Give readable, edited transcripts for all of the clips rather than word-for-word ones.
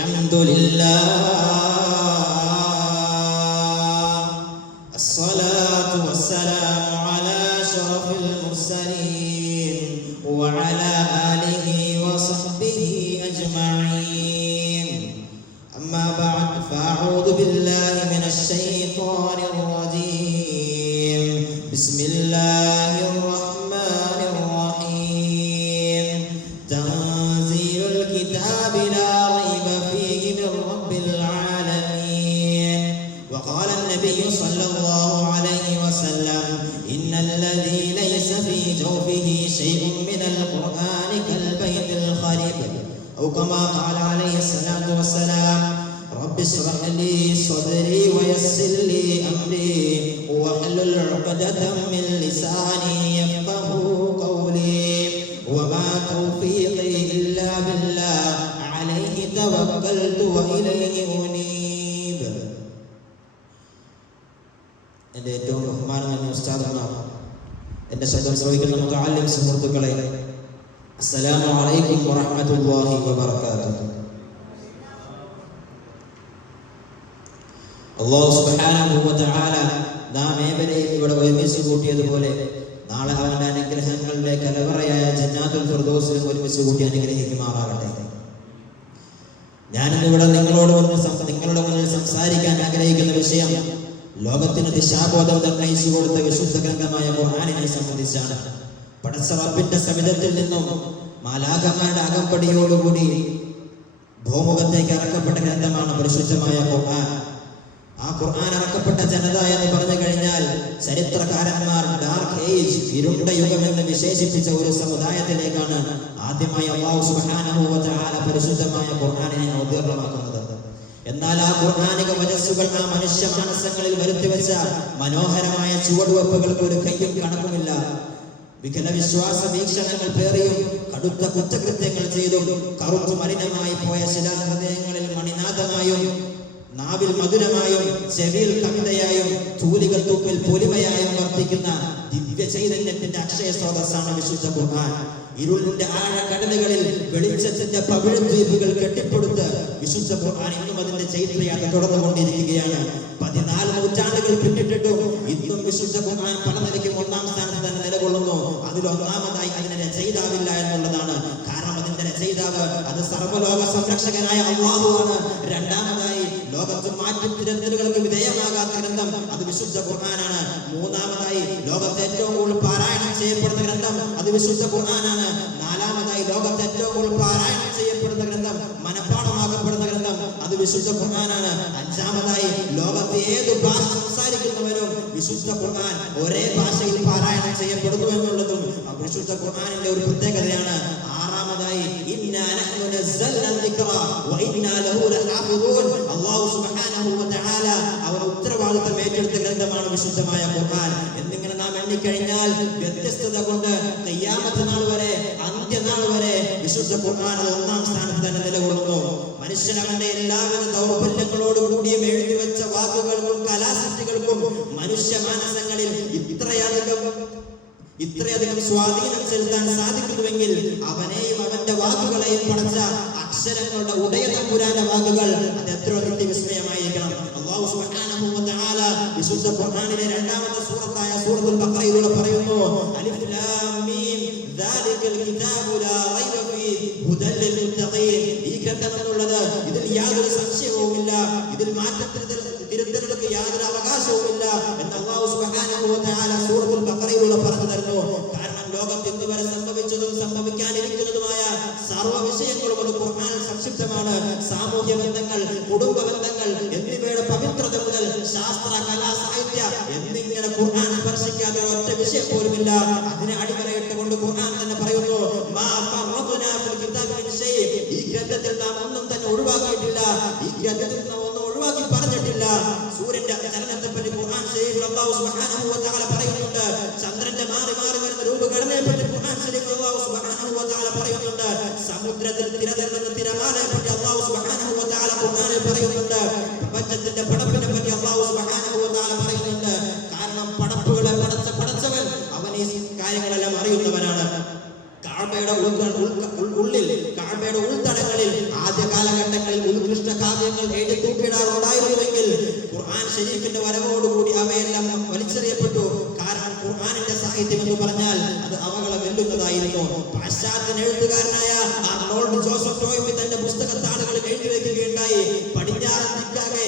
അൽഹംദുലില്ലാഹ് അസ്സലാത്തു വസ്സലാമു അലാ അഷ്റഫിൽ മുർസലീൻ വഅലാ ആലിഹി വസഹ്ബിഹി അജ്മഈൻ. അമ്മാ ബഅദ് ഫഅഊദു ബില്ലാഹി മിനശ് ശൈത്വാനിർ റജീം. ബിസ്മില്ലാഹിർ റഹ്മാനിർ റഹീം. തൻസീലുൽ കിതാബി ലാ റൈബ ഫീഹി മിർ റബ്ബിൽ ആലമീൻ. വഖാല النبي صلى الله عليه وسلم إن الذي ليس في جوفه شيء من القرآن كالبيت الخرب أو كما قال عليه الصلاة والسلام رب اشرح لي صدري ويسر لي أمري واحلل عقدة من لساني يفقهوا قولي وما توفيقي إلا بالله عليه توكلت وإليه أنيب. എൻ്റെ ഏറ്റവും ബഹുമാനമായ ഉസ്താദുമാർ, എൻ്റെ ശബ്ദം ശ്രവിക്കുന്ന മുതഅല്ലിം സുഹൃത്തുക്കളെ, അസ്സലാമു അലൈക്കും വറഹ്മത്തുള്ളാഹി വബറകാതുഹു. അല്ലാഹു സുബ്ഹാനഹു വ തആല നാം ഏവരെയും ഇവിടെ ഒരുമിച്ച് കൂട്ടിയതുപോലെ നാളെ അവന്റെ അനുഗ്രഹങ്ങളുടെ കലവറയായ ജന്നാത്തുൽ ഫിർദൗസിൽ ഒരുമിച്ച് കൂട്ടി അനുഗ്രഹിക്കുമാറാകട്ടെ. ഞാനിന്നിവിടെ നിങ്ങളുടെ മുന്നിൽ സംസാരിക്കാൻ ആഗ്രഹിക്കുന്ന വിഷയം ലോകത്തിന് ദിശാബോധം നിർണയിച്ചു കൊടുത്ത വിശുദ്ധ ഗ്രന്ഥമായ ഖുർആനിനെ സംബന്ധിച്ചാണ്. പടച്ച റബ്ബിന്റെ സവിധത്തിൽ നിന്നും മാലാഖമാരുടെ അകമ്പടിയോടുകൂടി ഭൂമുഖത്തേക്ക് ഇറക്കപ്പെട്ട ഗ്രന്ഥമാണ് പരിശുദ്ധമായ ഖുർആൻ. ആ ഖുർആൻ ഇറക്കപ്പെട്ട ജനത എന്ന് പറഞ്ഞു കഴിഞ്ഞാൽ ചരിത്രകാരന്മാർ ഡാർക്ക് ഏജ്, ഇരുണ്ട യുഗം എന്ന് വിശേഷിപ്പിച്ച ഒരു സമുദായത്തിലേക്കാണ് ആദ്യമായി അല്ലാഹു സുബ്ഹാനഹു വ തആല പരിശുദ്ധമായ ഖുർആനിനെ അവതീർണമാക്കുന്നത്. എന്നാൽ ആ ഖുർആനിക വചസ്സുകൾ ആ മനുഷ്യ മാനസങ്ങളിൽ വരുത്തിവെച്ച മനോഹരമായ ചുവടുവെപ്പുകൾക്ക് ഒരു കയ്യും കണക്കുമില്ല. വികല വിശ്വാസ വീക്ഷണങ്ങൾ പേറിയും കടുത്ത കുറ്റകൃത്യങ്ങൾ ചെയ്തും കറുത്തു മലിനമായി പോയ ശിലാഹൃദയങ്ങളിൽ മണിനാഥമായും നാവിൽ മധുരമായും ചെവിയിൽ കവിതയായും തൂലികൾ തൂപ്പിൽ പൊലിമയായും വർത്തിക്കുന്ന ദിവ്യ ചൈതന്യത്തിന്റെ അക്ഷയ സ്രോതസ്സാണ് വിശുദ്ധ ഖുർആൻ. ഇരുളിന്റെ ആഴക്കടലുകളിൽ വെളിച്ചത്തിന്റെ പവിഴദ്വീപുകൾ കെട്ടിപ്പടുത്ത് വിശുദ്ധ ഖുർആൻ ഇന്നും അതിന്റെ ചൈത്രയാത്ര തുടർന്നുകൊണ്ടിരിക്കുകയാണ്. 14 നൂറ്റാണ്ടുകൾ പിന്നിട്ടിട്ടും ഇന്നും വിശുദ്ധ ഖുർആൻ പല നിലയ്ക്കും ഒന്നാം സ്ഥാനത്ത് തന്നെ നിലകൊള്ളുന്നു. അതിലൊന്നാമതായി അതിന്റെ രചയിതാവില്ല എന്നുള്ളതാണ്. കാരണം അതിന്റെ രചയിതാവ് അത് സർവ്വലോക സംരക്ഷകനായ അല്ലാഹുവാണ്. രണ്ടാമതായി ലോകത്ത് മാറ്റത്തിരന്തലുകൾക്ക് വിധേയമാകാത്ത ഗ്രന്ഥം അത് വിശുദ്ധ ഖുർആനാണ്. മൂന്നാമതായി ലോകത്തെ ഏറ്റവും കൂടുതൽ പാരായണം ചെയ്യപ്പെടുന്ന ഗ്രന്ഥം അത് വിശുദ്ധ ഖുർആനാണ്. നാലാമതായി ലോകത്തെ ഏറ്റവും കൂടുതൽ പാരായണം ചെയ്യപ്പെടുന്ന ഗ്രന്ഥം, മനഃപ്പാഠമാക്കപ്പെടുന്ന ഗ്രന്ഥം അത് വിശുദ്ധ ഖുർആനാണ്. അഞ്ചാമതായി ലോകത്തെ ഏത് ഭാഷ സംസാരിക്കുന്നവരും വിശുദ്ധ ഖുർആൻ ഒരേ ഭാഷയിൽ പാരായണം ചെയ്യപ്പെടുന്നു എന്നുള്ളതും വിശുദ്ധ ഖുർആനിന്റെ ഒരു പ്രത്യേകതയാണ്. ആറാമതായി ഇന്നാ നഹ്നു നസ്സൽനാ ദിക്റ വ ഇന്നാ ലഹു ലഹാഫിദൂൻ. അല്ലാഹു സുബ്ഹാനഹു വ തആല അവർ ഉത്തരവാദിത്തം ഏറ്റെടുത്ത ഗ്രന്ഥമാണ് വിശുദ്ധമായ ഖുർആൻ. എന്നിങ്ങനെ നാം എണ്ണിക്കഴിഞ്ഞാൽ വ്യത്യസ്തത കൊണ്ട് ഖിയാമത്ത് നാൾ വരെ, അന്ത്യനാൾ വരെ വിശുദ്ധ ഖുർആൻ ഒന്നാം സ്ഥാനത്ത് തന്നെ നിലകൊള്ളുന്നു. മനുഷ്യൻ അവന്റെ എല്ലാവിധ ദൗർബല്യങ്ങളോട് കൂടിയും എഴുതി വെച്ച വാക്കുകൾക്കും കലാസൃഷ്ടികൾക്കും മനുഷ്യ മാനസങ്ങളിൽ ഇത്രയധികം സ്വാധീനം ചെലുത്താൻ സാധിക്കുന്നുവെങ്കിൽ അവനെയും അവന്റെ വാക്കുകളെയും പടച്ച അക്ഷരങ്ങളുടെ ഉടയതമ്പുരാന്റെ വാക്കുകൾ അത് എത്ര വിസ്മയമായിരിക്കണം. അല്ലാഹു സുബ്ഹാനഹു വ തആല വിശുദ്ധ ഖുർആനിലെ രണ്ടാമത്തെ സൂറത്തായ സൂറത്തുൽ ബഖറയിലൂടെ പറയുന്നു, അലിഫ് ലാം മീം ദാലികൽ കിതാബു ലാ റൈബ ഫീഹി ഹുദൽ ലിൽ മുത്തഖീൻ. ഈ ഗ്രന്ഥം എന്നുള്ളത് ഇതിൽ യാതൊരു സംശയവുമില്ല, ഇതിൽ തിരുത്തലുകൾക്ക് യാതൊരു അവകാശവുമില്ല എന്ന് അല്ലാഹു സുബ്ഹാനഹു വ തആല സൂറത്തുൽ ബഖറയിലൂടെ പറഞ്ഞു തരുന്നു. കാരണം ലോകത്ത് ഇന്ന് വരെ സംഭവിച്ചതും സംഭവിക്കാനിരിക്കുന്നതുമായ സർവ്വ വിഷയങ്ങളും അത് ഖുർആനിൽ സംക്ഷിപ്തമാണ്. സാമൂഹ്യ ബന്ധങ്ങൾ, കുടുംബ ബന്ധങ്ങൾ എന്നിവയുടെ പവിത്രത മുതൽ ശാസ്ത്ര, കലാ, സാഹിത്യ എന്നിങ്ങനെ ഖുർആൻ സ്പർശിക്കാത്ത ഒറ്റ വിഷയം പോലുമില്ല. അതിനെ അടിമലയിട്ടുകൊണ്ട് ഖുർആൻ തന്നെ പറയുന്നു, മാ ഫറദ്നാ ഫിൽ കിതാബി മിൻ ശൈഇ. ഈ ഗ്രന്ഥത്തിൽ നാം ഒന്നും തന്നെ ഒഴിവാക്കിയിട്ടില്ല, ഈ ഗ്രന്ഥത്തിൽ നാം ഒന്നും ഒഴിവാക്കി പറഞ്ഞിട്ടില്ല. സൂര്യന്റെ ചലനത്തെ പറ്റി ഖുർആൻ ശരീഫിൽ അല്ലാഹു സുബ്ഹാനഹു വ തആല പറയുന്നുണ്ട്. ചന്ദ്രന്റെ മാറി മാറി വരുന്ന രൂപഘടനയെ പറ്റി ഖുർആൻ ശരീഫിൽ അല്ലാഹു സുബ്ഹാനഹു വ തആല പറയുന്നുണ്ട്. സമുദ്രത്തിൽ തിരതള്ളുന്ന തിരമാലയെ പറ്റി അല്ലാഹു സുബ്ഹാനഹു വ തആല ഖുർആനിൽ പറയുന്നുണ്ട്. പ്രപഞ്ചത്തിന്റെ പടപ്പിനെ പറ്റി അല്ലാഹു സുബ്ഹാനഹു വ തആല പറയുന്നുണ്ട്. കാരണം പടപ്പുകളെ പടച്ചവൻ അവൻ ഈ കാര്യങ്ങളെല്ലാം അറിയുന്നവനാണ്. കഅബയുടെ ഉള്ളിൽ, കഅബയുടെ ഉൾത്തടങ്ങളിൽ ആദ്യ കാലഘട്ടങ്ങളിൽ തങ്ങൾ എഴുതി തൂക്കിയിടാറുണ്ടായിരുന്നുവെങ്കിൽ ഖുർആൻ ഷരീഫിന്റെ വരവോടുകൂടി അവയെല്ലാം വലിച്ചെറിയപ്പെട്ടു. കാരണം ഖുർആനിന്റെ സാഹിത്യം എന്ന് പറഞ്ഞാൽ അത് അവകളെ വെല്ലുന്നതായിരുന്നു. പാശ്ചാത്യ എഴുത്തുകാരനായ ആർണോൾഡ് ജോസഫ് ടോയ്മി തന്റെ പുസ്തകത്താളുകളിൽ എഴുതി വയ്ക്കുകയുണ്ടായി, പടിഞ്ഞാറൻ ദിക്കാകെ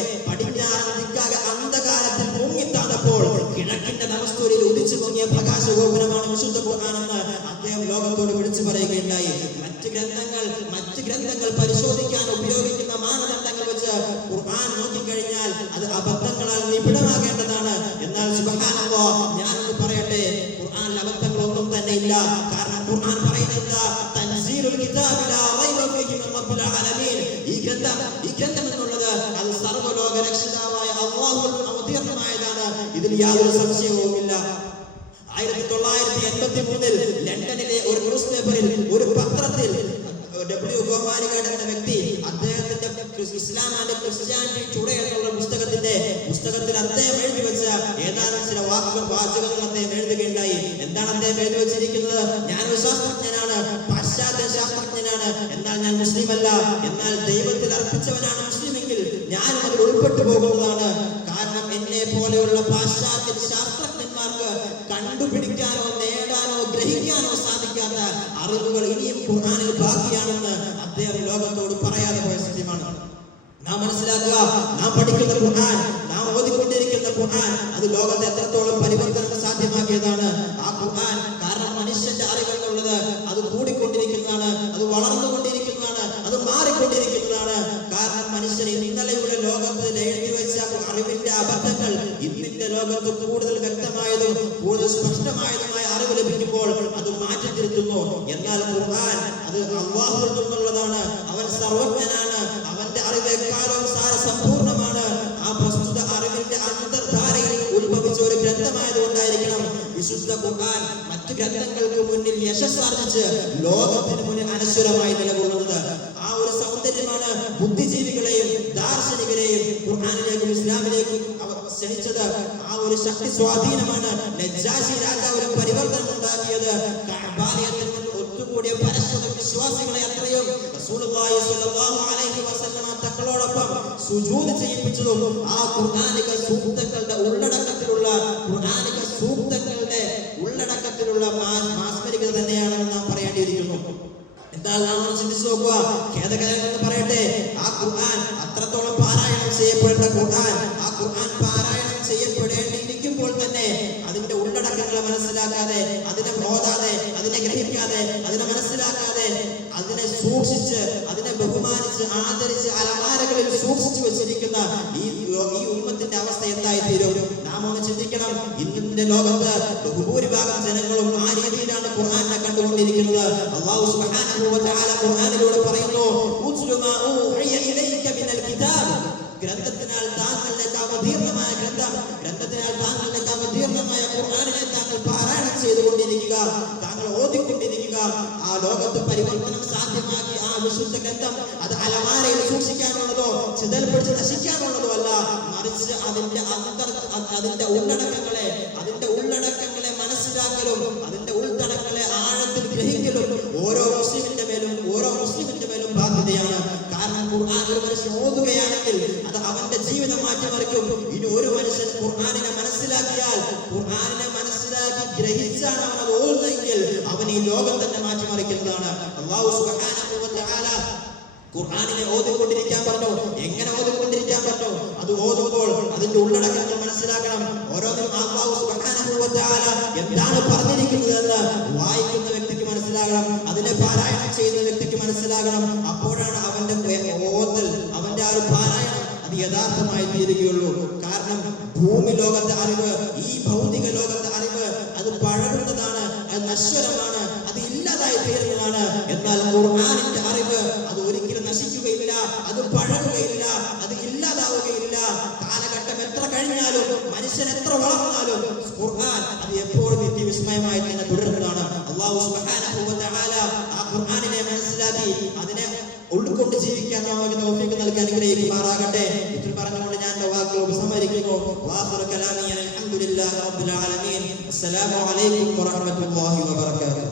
അന്ധകാരത്തിൽ മുങ്ങിത്താണപ്പോൾ കിഴക്കിന്റെ നമസ്തൂരിൽ ഉദിച്ചു പൊങ്ങിയ പ്രകാശഗോപുരമാണ് വിശുദ്ധ ഖുർആനെന്ന് അദ്ദേഹം ലോകത്തോട് വിളിച്ചു പറയുകയുണ്ടായി. മറ്റ് ഗ്രന്ഥങ്ങൾ പരിശോധിക്കാൻ ഉപയോഗിക്കുന്ന മാനദണ്ഡങ്ങൾ വെച്ച് ഖുർആൻ നോക്കിക്കഴിഞ്ഞാൽ അത് അബദ്ധങ്ങളാൽ നിബിഡമാകേണ്ടതാണ്. എന്നാൽ സുബ്ഹാനല്ലാഹ്, ഞാനൊന്ന് പറയട്ടെ, ഖുർആനിൽ അബദ്ധങ്ങളൊന്നും തന്നെ ഇല്ല. കാരണം ഖുർആൻ പറയുന്നത് തൻസീലുൽ കിതാബി ലാ റൈബ ഫീഹി മിൻ റബ്ബിൽ ആലമീൻ. ഈ ഗ്രന്ഥം എന്നുള്ളത് അത് സർവ്വലോക രക്ഷിതാവായ അല്ലാഹു അവതീർണമായതാണ്. ഇതിൽ യാതൊരു സംശയവുമില്ല. 1983 ലണ്ടനിലെ ഒരു ന്യൂസ് പേപ്പറിൽ, ഒരു പത്രത്തിൽ W. ഗോമാരികാട് എന്ന വ്യക്തി അദ്ദേഹത്തിന്റെ ഇസ്ലാം ആൻഡ് ക്രിസ്ത്യാനിറ്റി ടുഡേ എന്നുള്ള പുസ്തകത്തിൽ അദ്ദേഹം എഴുതി വെച്ച ഏതാനും ചില വാചകങ്ങൾ അദ്ദേഹം എഴുതുകയുണ്ടായി. എന്താണ് അദ്ദേഹം എഴുതി വെച്ചിരിക്കുന്നത്? ഞാനൊരു ശാസ്ത്രജ്ഞനാണ്, പാശ്ചാത്യ ശാസ്ത്രജ്ഞനാണ്, എന്നാൽ ഞാൻ മുസ്ലിം അല്ല. എന്നാൽ ദൈവത്തിൽ അർപ്പിച്ചവനാണ് മുസ്ലിമെങ്കിൽ ഞാൻ അതിൽ ഉൾപ്പെട്ടു പോകുന്നതാണ്. കാരണം എന്നെ പോലെയുള്ള പാശ്ചാത്യ ശാസ്ത്രജ്ഞന്മാർക്ക് കണ്ടുപിടിക്കാനോ നേടാനോ ഗ്രഹിക്കാനോ സാധിക്കാത്ത അറിവുകൾ ഇനിയും ഖുർആനിൽ ബാക്കിയാണെന്ന് അദ്ദേഹം ലോകത്തോട് പറയാതെ പോയ സത്യമാണ്. നാം മനസ്സിലാക്കുക, നാം പഠിക്കുന്ന ഖുർആൻ, നാം ഓതിക്കൊണ്ടിരിക്കുന്ന ഖുർആൻ അത് ലോകത്തെ എത്രത്തോളം പരിവർത്തനം സാധ്യമാക്കിയതാണ്. ആ ഖുർആൻ കാരണം മനുഷ്യന്റെ അറിവ് എന്നുള്ളത് അത് കൂടിക്കൊണ്ടിരിക്കുന്നതാണ്, അത് വളർന്നുകൊണ്ടിരിക്കുന്നതാണ്, അത് മാറിക്കൊണ്ടിരിക്കുന്നതാണ്. കാരണം മനുഷ്യൻ ഇന്നലെയുടെ ലോകത്ത് എഴുതി വെച്ച അറിവിന്റെ അബദ്ധങ്ങൾ ഇന്നിന്റെ ലോകത്ത് കൂടുതൽ വ്യക്തമായതും കൂടുതൽ സ്പഷ്ടമായതുമായ അറിവ് ലഭിക്കുമ്പോൾ അത് മാറ്റിത്തിരുത്തുന്നു. എന്നാൽ ഖുർആൻ അത് അല്ലാഹുവിൽ നിന്നുള്ളതാണ്. അവൻ സർവജ്ഞനാണ്. അവന്റെ അറിവ് എക്കാലവും സാരസമ്പൂർണമാണ്. ആ പ്രസ്തുത അറിവിന്റെ അന്തർധാരയിൽ ഉത്ഭവിച്ച ഒരു ഗ്രന്ഥമായതുകൊണ്ടായിരിക്കണം വിശുദ്ധ ഖുർആൻ മറ്റു ഗ്രന്ഥങ്ങൾക്ക് മുന്നിൽ യശസ്സാർജിച്ച് ലോകത്തിന് മുന്നിൽ അനശ്വരമായി നിലകൊള്ളുന്നത്. ആ ഒരു സൗന്ദര്യമാണ് ബുദ്ധിജീവികളെയും ദാർശനികരെയും ഖുർആനിലേക്കും ഇസ്ലാമിലേക്കും ക്ഷണിച്ചത്. ആ ഒരു ശക്തി സ്വാധീനമാണ് നജ്ജാശി രാജാവ് ഒരു പരിവർത്തനം ഉണ്ടാക്കിയത്. കഅബാലയത്തിൽ ഒത്തുകൂടിയ പരസ്പര വിശ്വാസികളെ അത്രയും റസൂലുള്ളാഹി സ്വല്ലല്ലാഹു അലൈഹി വസല്ലമ തങ്ങളോടൊപ്പം സുജൂദ് ചെയ്യിപ്പിച്ചതും ആ ഖുർആനിക സൂക്തങ്ങളുടെ ഉള്ളടക്കത്തിലുള്ള മാസ്മരികത തന്നെയാണെന്ന് നാം പറയേണ്ടിയിരിക്കുന്നു. എന്നാൽ നാം ചിന്തിച്ചു നോക്കുക, ഖേദകരമെന്ന് പറയട്ടെ, ആ ഖുർആൻ അത്രത്തോളം പാരായണം ചെയ്യപ്പെടേണ്ട ഖുർആൻ, ആ ഖുർആൻ പാരായണം ചെയ്യപ്പെടേണ്ടിയിരിക്കുമ്പോൾ തന്നെ അതിന്റെ ഉള്ളടക്കങ്ങളെ മനസ്സിലാക്കാതെ, അതിനെ ഓതാതെ, അതിനെ ഗ്രഹിക്കാതെ, അതിനെ മനസ്സിലാക്കാതെ, അതിനെ സൂക്ഷിച്ച്, അതിനെ ബഹുമാനിച്ച്, ആദരിച്ച് അലമാരകളിൽ സൂക്ഷിച്ചു വെച്ചിരിക്കുന്ന ഈ ഉമ്മത്തിന്റെ അവസ്ഥ എന്തായിത്തീരും? നാം ഒന്ന് ചിന്തിക്കണം. ഇന്നത്തെ ലോകത്ത് ബഹുഭൂരിഭാഗം ജനങ്ങളും ആ രീതിയിലാണ് ഖുർആനെ കണ്ടുകൊണ്ടിരിക്കുന്നത്. അല്ലാഹു സുബ്ഹാനഹു വ തആല ഖുർആനിലൂടെ പറയുന്നു, ഉത്ലു മാ ഊഹിയ ഇലൈക മിനൽ കിതാബ്. ഗ്രന്ഥത്തിനാൽ താങ്കളിലേക്ക് അവതീർണമായ ഖുർആനിനെ താങ്കൾ പാരായണം ചെയ്തുകൊണ്ടിരിക്കുക, താങ്കൾ ഓതിക്കൊണ്ടിരിക്കുക. ആ ലോകത്ത് പരിവർത്തനം സാധ്യമാക്കി ആ വിശുദ്ധ ഗ്രന്ഥം അത് അലമാരയിൽ സൂക്ഷിക്കാനുള്ളതോ ചിതൽപ്പിടിച്ച് നശിക്കാനുള്ളതോ അല്ല, മറിച്ച് അതിന്റെ ഉള്ളടക്കങ്ങളെ മനസ്സിലാക്കലും അതിന്റെ ഉൾത്തടങ്ങളെ ആഴത്തിൽ ഗ്രഹിക്കലും ഓരോ മുസ്ലിമിന്റെ മേലും ബാധ്യതയാണ്. കാരണം ഖുർആൻ ഒരു മനുഷ്യൻ ഓതുകയാണെങ്കിൽ അത് അവന്റെ ജീവിതം മാറ്റിമറിക്കും. ഇനി ഒരു മനുഷ്യൻ ഖുർആനിനെ മനസ്സിലാക്കി ഗ്രഹിച്ചാണ് അവൻ അത് ഓതുന്നതെങ്കിൽ അവൻ ഈ ലോകം തന്നെ മാറ്റിമറിക്കുന്നതാണ്. അല്ലാഹു സുബ്ഹാനഹു വ തആല ഖുർആനിനെ ഓതിക്കൊണ്ടിരിക്കാൻ പറഞ്ഞു. എങ്ങനെ ഓതിക്കൊണ്ടിരിക്കാൻ പറ്റും? അത് ഓതുമ്പോൾ അതിന്റെ ഉള്ളടക്കങ്ങൾ മനസ്സിലാക്കണം. ഓരോന്നിനും അല്ലാഹു സുബ്ഹാനഹു വ തആല എന്താണ് പറഞ്ഞിരിക്കുന്നത് എന്ന് വായിക്കുന്ന വ്യക്തിക്ക് മനസ്സിലാകണം, അതിനെ പാരായണം ചെയ്യുന്ന വ്യക്തിക്ക് മനസ്സിലാകണം. അപ്പോഴാണ് അവന്റെ ഓതൽ, അവന്റെ ആ ഒരു പാരായണം അത് യഥാർത്ഥമായി തീരുകയുള്ളൂ. കാരണം ഭൂമി ലോകത്തെ അറിവ്, ഈ ഭൗതിക ലോകത്തെ അറിവ് അത് പഴകുന്നതാണ്, അത് നശ്വരമാണ്, അത് ഇല്ലാതായി തീരുന്നതാണ്. എന്നാൽ ഖുർആനിന്റെ അറിവ് അത് ഒരിക്കലും നശിക്കുകയില്ല, അത് പഴകുകയില്ല, അത് ഇല്ലാതാവുകയില്ല. കാലഘട്ടം എത്ര കഴിഞ്ഞാലും മനുഷ്യൻ എത്ര വളർന്നാലും ഖുർആൻ അത് എപ്പോഴും നിത്യവിസ്മയമായി തന്നെ തുടരുന്നതാണ്. അല്ലാഹു സുബ്ഹാനഹു വ തആല ആ ഖുർആനിനെ മനസ്സിലാക്കി അതിനെ ഉൾക്കൊണ്ട് ജീവിക്കാൻ നമുക്ക് തൗഫീഖ് നൽകി അനുഗ്രഹിക്കുമാറാകട്ടെ. ഇതിൽ പറഞ്ഞുകൊണ്ട് ഞാൻ എൻ്റെ വാക്കുകൾ ഉപസംഹരിക്കുന്നു. വാഖിറു കലാമി അൽഹംദുലില്ലാഹി റബ്ബിൽ ആലമീൻ. അസ്സലാമു അലൈക്കും വറഹ്മത്തുള്ളാഹി വബറകാതുഹു.